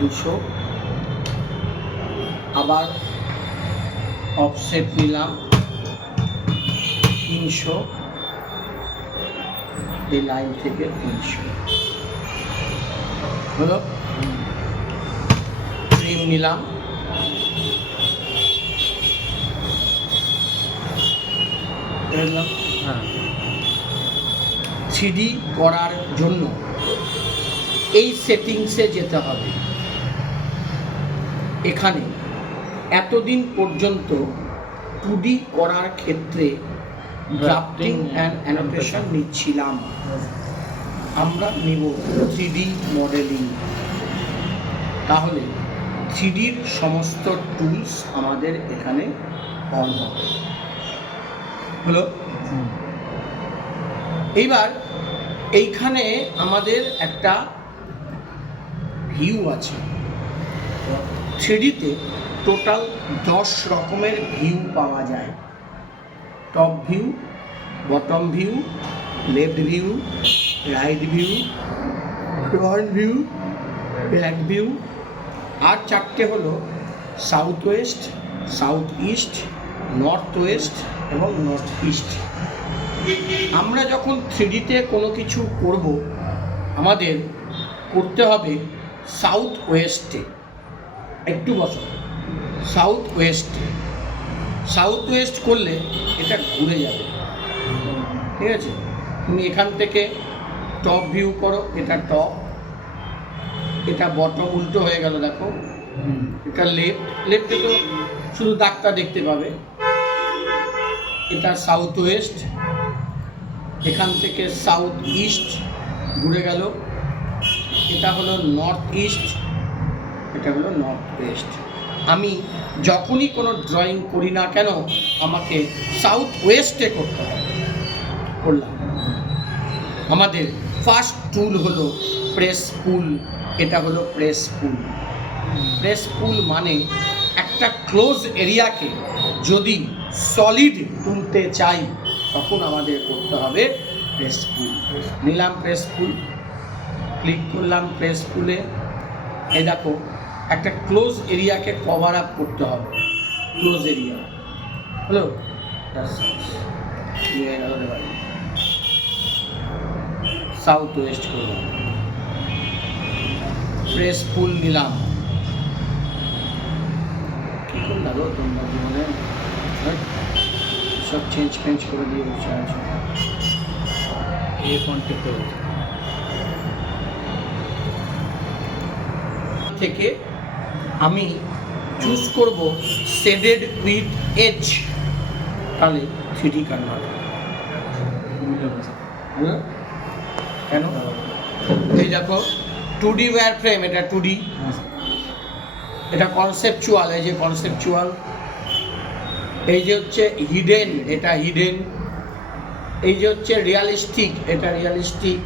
200, আবার অফসেট নিলাম 300, এই লাইন থেকে 300 হলো। ট্রিম নিলাম, হ্যাঁ 3D করার জন্য এই সেটিংসে যেতে হবে। এখানে এতদিন পর্যন্ত 2D করার ক্ষেত্রে ড্রাফটিং অ্যান্ড অ্যানোটেশন নিচ্ছিলাম, আমরা নিব 3D মডেলিং। তাহলে 3Dর সমস্ত টুলস আমাদের এখানে অন হবে। হলো। এইবার এইখানে আমাদের একটা ভিউ আছে। 3Dতে টোটাল 10 রকমের ভিউ পাওয়া যায়। Top view, bottom view, left view, right view, front view, back view, আর 4টে হলো south west, south east, north west এবং নর্থ ইস্ট। আমরা যখন 3Dতে কোনো কিছু করব, আমাদের করতে হবে সাউথ ওয়েস্টে। একটু বসো, সাউথ ওয়েস্টে। সাউথ ওয়েস্ট করলে এটা ঘুরে যাবে, ঠিক আছে? তুমি এখান থেকে টপ ভিউ করো, এটা টপ, এটা বটম, উল্টো হয়ে গেল দেখো, এটা লেফট, লেফটে তো শুধু দাগটা দেখতে পাবে। এটা সাউথ ওয়েস্ট, এখান থেকে সাউথ ইস্ট ঘুরে গেল, এটা হলো নর্থ ইস্ট, এটা হলো নর্থ ওয়েস্ট। আমি যখনই কোনো ড্রয়িং করি না কেন আমাকে সাউথ ওয়েস্টে করতে হবে। করলাম। আমাদের ফার্স্ট টুল হলো প্রেস পুল। এটা হলো প্রেস পুল। প্রেস পুল মানে একটা ক্লোজ এরিয়াকে যদি সলিড তুলতে চাই তখন আমাদের করতে হবে প্রেস পুল। নিলাম প্রেস পুল, ক্লিক করলাম প্রেস পুলে। এই দেখো একটা ক্লোজ এরিয়াকে কভার আপ করতে হবে, ক্লোজ এরিয়া হলো। সাউথ ওয়েস্ট করলাম, প্রেস পুল নিলাম। কি করলাম গো তোমরা জীবনে, সব চেঞ্জ ফেঞ্জ করে দিয়ে বসে আছো। এই ফন্টে তো থেকে আমি চুজ করব শেডেড উইথ এজ, তাহলে 3D কনভার্ট। কেন? এই দেখো 2D ওয়্যার ফ্রেম, এটা 2D, এটা কনসেপচুয়াল, এই যে কনসেপচুয়াল। এই যে হচ্ছে হিডেন, এটা হিডেন। এই যে হচ্ছে রিয়ালিস্টিক, এটা রিয়ালিস্টিক।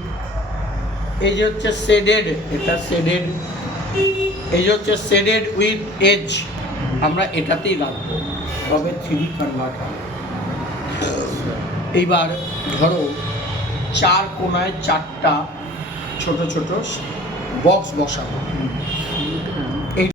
এই যে হচ্ছে শেডেড, এটা শেডেড। এই যে হচ্ছে শেডেড উইথ এজ, আমরা এটাতেই রাখবো, তবে 3D কনভার্ট হবে। এইবার ধরো 4 কোণায় 4টা ছোট ছোট বক্স বসাবো।